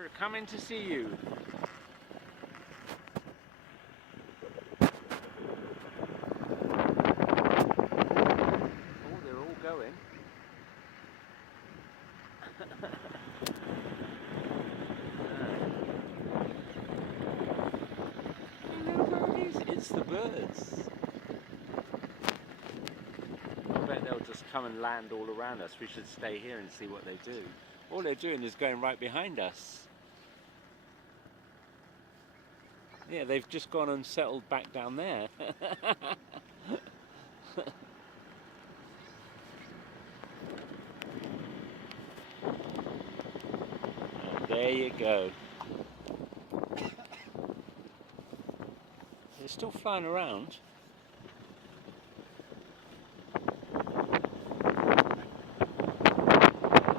We're coming to see you. Oh, they're all going. It's the birds. I bet they'll just come and land all around us. We should stay here and see what they do. All they're doing is going right behind us. Yeah, they've just gone and settled back down there. And there you go. They're still flying around.